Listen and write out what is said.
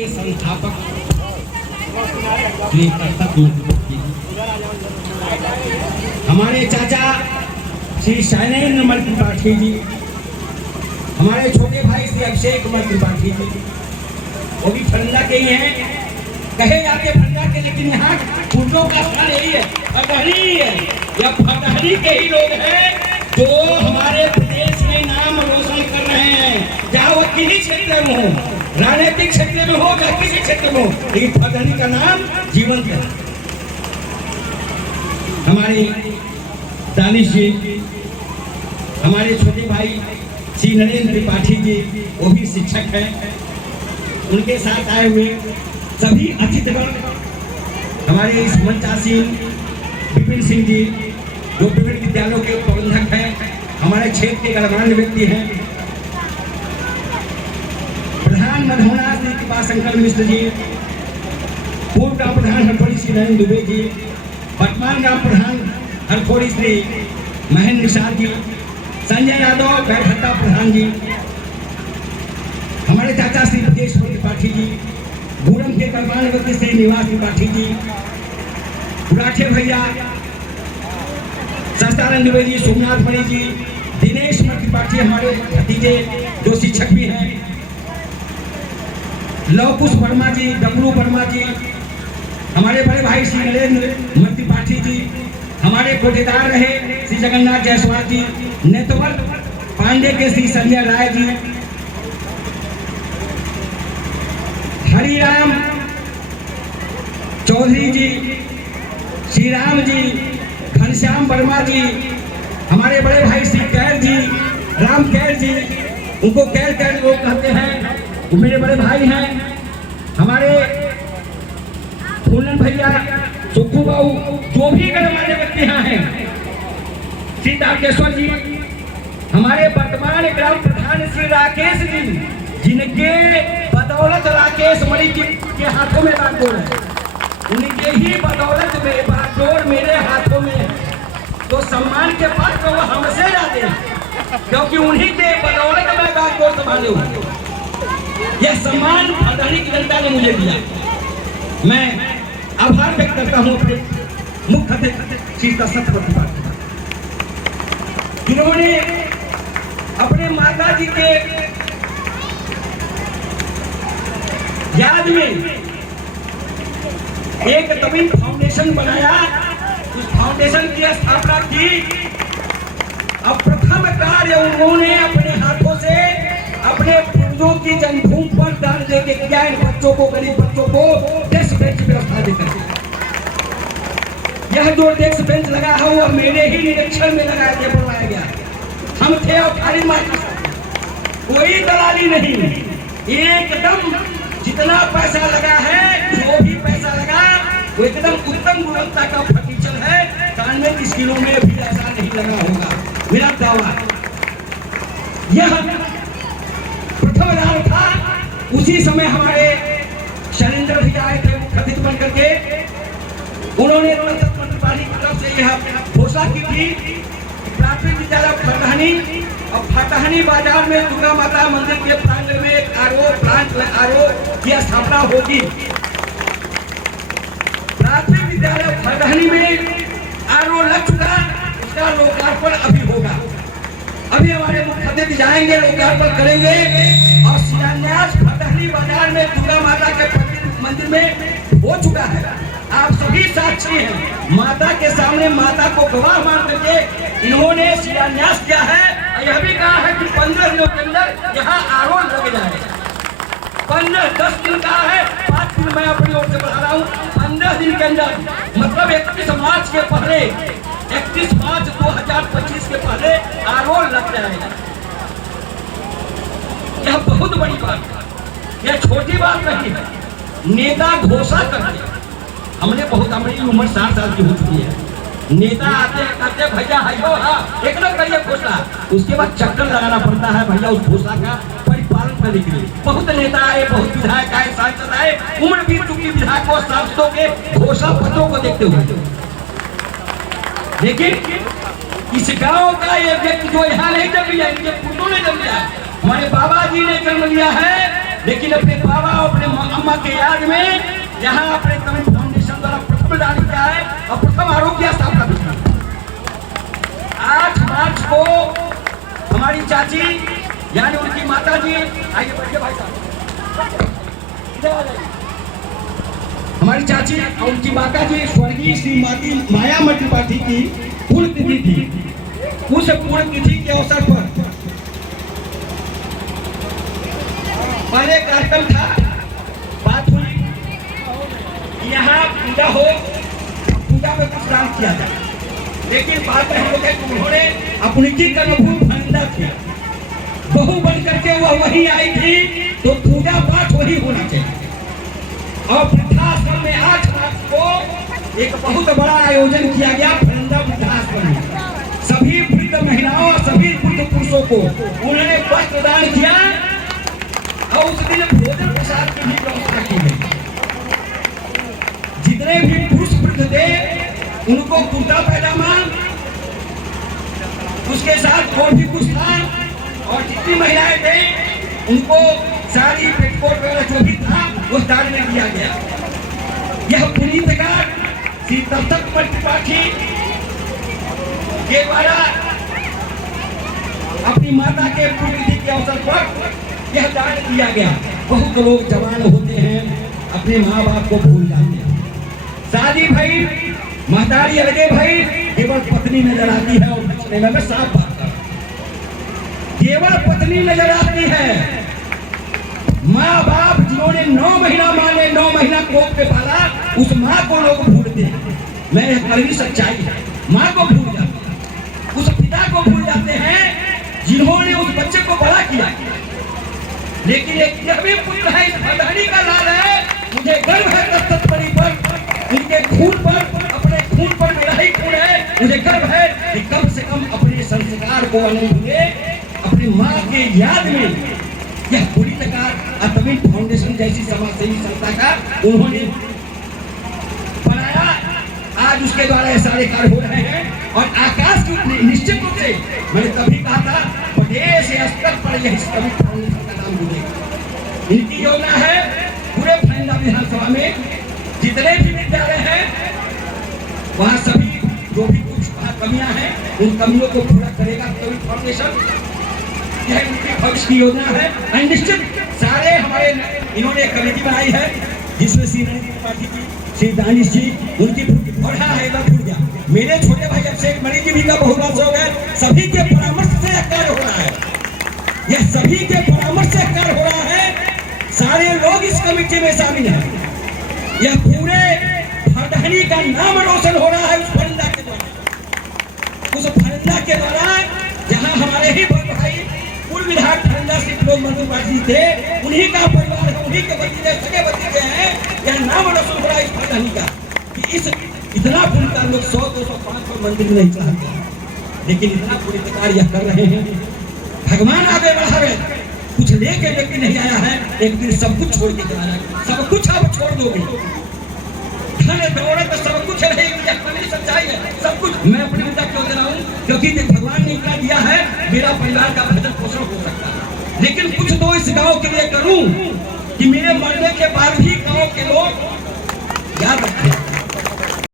के संस्थापक श्री कर्तक मल्टी हमारे चाचा श्री शैलेंद्र मल्टी त्रिपाठी जी, हमारे छोटे भाई श्री अभिषेक मल्टी त्रिपाठी जी, वो भी फरंदा के ही हैं, कहे जाते फरंदा के, लेकिन यहाँ फूलों का स्थान यही है, फटहरी है। यह फटहरी के ही लोग हैं जो हमारे प्रदेश में नाम रोशन कर रहे हैं, चाहे वो किसी क्षेत्र में हो, राजनीतिक क्षेत्र में हो या किसी क्षेत्र में हो, लेकिन फटहरी का नाम जीवंत है। हमारे दानिश जी, हमारे छोटे भाई श्री नरेंद्र त्रिपाठी जी, वो भी शिक्षक हैं, उनके साथ आए हुए सभी अतिथिगण, हमारे इस मंचासीन विपिन सिंह जी जो विभिन्न विद्यालयों के प्रबंधक हैं, हमारे क्षेत्र के गणमान्य व्यक्ति हैं, प्रधान मधोना श्री कृपा शंकर मिश्र जी, पूर्व ग्राम प्रधान हरखोड़ी श्री नरेंद्र दुबे जी, वर्तमान ग्राम प्रधान हरखोड़ी श्री महेंद्र निषाद जी, संजय यादव बैठकता प्रधान जी, हमारे चाचा श्री ब्रजेश त्रिपाठी जी, गुरम के गणमान्य व्यक्ति श्री निवास त्रिपाठी जी, गुराठे भैया, सस्तानंद दुबे जी, सोमनाथ मणि जी, दिनेश त्रिपाठी हमारे भतीजे जो शिक्षक भी हैं, लवकुश वर्मा जी, डमरू वर्मा जी, हमारे बड़े भाई श्री नरेंद्र त्रिपाठी जी, हमारे कोटेदार रहे श्री जगन्नाथ जायसवाल जी, नेतवर्क पांडे के श्री संजय राय जी, हरिराम चौधरी जी, श्री राम जी, घनश्याम वर्मा जी, हमारे बड़े भाई श्री कैर जी, राम कैर जी, उनको कैर कैर लोग कहते हैं, वो मेरे बड़े भाई हैं, हमारे फूलन भैया, सुखू बाबू, जो भी गणमान्य व्यक्ति यहाँ हैं, श्री तारकेश्वर जी, हमारे वर्तमान ग्राम प्रधान श्री राकेश जी, जिनके बदौलत राकेश मणि के हाथों में बागडोर है, उनके ही बदौलत में बागडोर मेरे हाथों में है, तो सम्मान के पात्र वो हमसे जाते हैं, क्योंकि उन्हीं के बदौलत मैं बागडोर संभाले हूँ। यह सम्मान फटहरी की जनता ने मुझे दिया, मैं आभार व्यक्त करता हूँ अपने मुख्य अतिथि श्री कर्तक मल्टी त्रिपाठी, जिन्होंने अपने माता जी के याद में एक तमिल फाउंडेशन बनाया, उस फाउंडेशन की स्थापना की। अब प्रथम कार्य उन्होंने अपने हाथों से अपने पूर्वजों की जन्मभूमि पर दान देके किया, इन बच्चों को, गरीब बच्चों को डेस्क बेंच की व्यवस्था देकर। यह जो डेस्क बेंच लगा है वो मेरे ही निरीक्षण में लगाया गया, बनवाया गया, हम थे और खाली मार्ग, कोई दलाली नहीं, एकदम जितना पैसा लगा है, जो भी पैसा लगा वो एकदम उत्तम गुणवत्ता का फर्नीचर है, 93 किलो में भी ऐसा नहीं लगा होगा, मेरा दावा। यह प्रथम दान था। उसी समय हमारे शैलेंद्र भैया आए थे मुख्य अतिथि बन करके, उन्होंने कर्तक मल्टी त्रिपाठी की तरफ से यह घोषणा की थी, प्राथमिक विद्यालय फटहरी और फटहरी बाजार में दुर्गा माता मंदिर के प्रांगण में एक आरओ की स्थापना होगी। प्राथमिक विद्यालय फटहरी में आरओ लग चुका, उसका लोकार्पण अभी होगा। अभी हमारे मुख्य अतिथि जाएंगे, लोकार्पण करेंगे और शिलान्यास फटहरी बाजार में दुर्गा माता के मंदिर में हो चुका है। आप सभी साक्षी हैं, माता के सामने माता को गवाह मान करके इन्होंने शिलान्यास किया है। यह भी कहा है कि 15 दिनों के अंदर यहाँ आरओ लग जाएगा। 10 दिन का है, 5 दिन मैं अपनी ओर से बढ़ा रहा हूँ, 15 दिन के अंदर, मतलब 31 मार्च के पहले, 31 मार्च 2025 के पहले आरओ लग जाएगा। यह बहुत बड़ी बात है, यह छोटी बात नहीं है। नेता घोषणा करते, हमने बहुत, हमारी उम्र 60 साल की हो चुकी है, नेता आते कहते भैया हाइयो हाँ एकदम करिए घोषणा, उसके बाद चक्कर लगाना पड़ता है भैया उस घोषणा का परिपालन करने के लिए। बहुत नेता आए, बहुत विधायक आए, सांसद आए, उम्र बीत चुकी विधायकों सांसदों के घोषणा पत्रों को देखते हुए, लेकिन इस गांव का ये व्यक्ति जो यहाँ नहीं जन्म लिया, इनके पुत्रों ने जन्म लिया, हमारे बाबा जी ने जन्म लिया है, लेकिन अपने बाबा और अपने माँ के याद में यहाँ अपने तमिल फाउंडेशन द्वारा प्रथम दान किया है और प्रथम आरोग्य स्थापना की। 8 मार्च को हमारी चाची यानी उनकी माता जी, आइए बैठिए भाई साहब, इधर आ जाइए। हमारी चाची और उनकी माता जी स्वर्गीय श्रीमती मायामती त्रिपाठी की पुण्यतिथि थी। उस पुण्यतिथि के अवसर पर पहले कार्यक्रम था, बात हुई यहाँ पूजा हो, पूजा में कुछ दान किया जाए, लेकिन बाद में हम लोग उन्होंने अपनी की कर्मभूमि फरिंदा थी, बहू बन करके वह वही आई थी, तो पूजा पाठ वही होना चाहिए। और वृद्धाश्रम में 8 मार्च को एक बहुत बड़ा आयोजन किया गया फरिंदा वृद्धाश्रम में। सभी वृद्ध महिलाओं और सभी वृद्ध पुरुषों को उन्होंने वस्त्र दान किया और उस दिन भोजन प्रसाद की भी व्यवस्था की गई। जितने भी पुरुष वृद्ध थे उनको कुर्ता पैजामा, उसके साथ और भी कुछ था, और जितनी महिलाएं थे उनको साड़ी पेटकोट वगैरह जो भी था वो दान में दिया गया। यह पुनीतकार श्री दत्तक त्रिपाठी के द्वारा अपनी माता के पुण्यतिथि के अवसर पर यह दान दिया गया। बहुत लोग जवान होते हैं अपने माँ बाप को भूल जाते हैं। शादी भाई महतारी अजय भाई केवल पत्नी नजर आती है, और बचने में मैं साफ बात कर, केवल पत्नी नजर आती है। माँ बाप जिन्होंने 9 महीना माँ ने 9 महीना कोख पे पाला, उस माँ को लोग भूलते हैं। मैं यह कड़वी सच्चाई है, माँ को भूल जाते हैं, उस पिता को भूल जाते हैं जिन्होंने उस बच्चे को बड़ा किया। लेकिन एक यह भी पुत्र है, इस भरधारी का लाल है, मुझे गर्व है दत्तपरी पर, उनके खून पर, अपने खून पर मेरा ही खून है। मुझे गर्व है कि कम से कम अपने संस्कार को नहीं भूले, अपनी माँ के याद में यह पुनीतकार तमिल फाउंडेशन जैसी समाजसेवी संस्था का उन्होंने बनाया। आज उसके द्वारा ये सारे कार्य हो रहे हैं, और आकाश की निश्चित रूप से मैंने कभी कहा था प्रदेश स्तर पर यह तमिल फाउंडेशन का नाम जुड़ेगा। इनकी योजना है पूरे फरिंदा विधानसभा में जितने भी विद्यालय हैं वहाँ सभी जो भी कुछ वहाँ कमियां हैं उन कमियों को पूरा करेगा तमिल फाउंडेशन। यह उनकी भविष्य की योजना है। निश्चित सारे हमारे इन्होंने कमेटी बनाई है जिसमें श्री त्रिपाठी जी, श्री दानिश जी, उनकी बढ़ा है फूट गया। मेरे छोटे भाई अभिषेक मणि जी भी का बहुत बड़ा शौक है। सभी के परामर्श से कार्य हो रहा है, यह सभी के परामर्श से कार्य हो रहा है। सारे लोग इस कमेटी में शामिल हैं। यह पूरे भरधानी का नाम रोशन हो रहा है उस फरिंदा के द्वारा, उस फरिंदा के द्वारा जहाँ हमारे ही भाई पूर्व विधायक फरिंदा से लोग मंजूर पार्टी थे, उन्हीं का परिवार है, उन्हीं के बच्चे सगे बच्चे हैं। यह नाम रोशन हो रहा है इस फरिंदा का कि इस इतना पुण्यकार लोग 100, 200, 500 मंदिर नहीं चढ़ाते, लेकिन इतना पुण्यकार यह कर रहे हैं। भगवान आगे बढ़ावे, कुछ लेके लेके नहीं आया है, एक दिन सब कुछ छोड़ के चला जाएगा। सब कुछ आप छोड़ दोगे, धन दौलत सब कुछ रहेगी, यह सच्चाई है। सब कुछ मैं अपनी पिता क्यों दे रहा हूँ, क्योंकि भगवान ने इतना दिया है, मेरा परिवार का भरण पोषण हो सकता है। लेकिन कुछ तो इस गांव के लिए करूं कि मेरे मरने के बाद भी गांव के लोग याद रखें।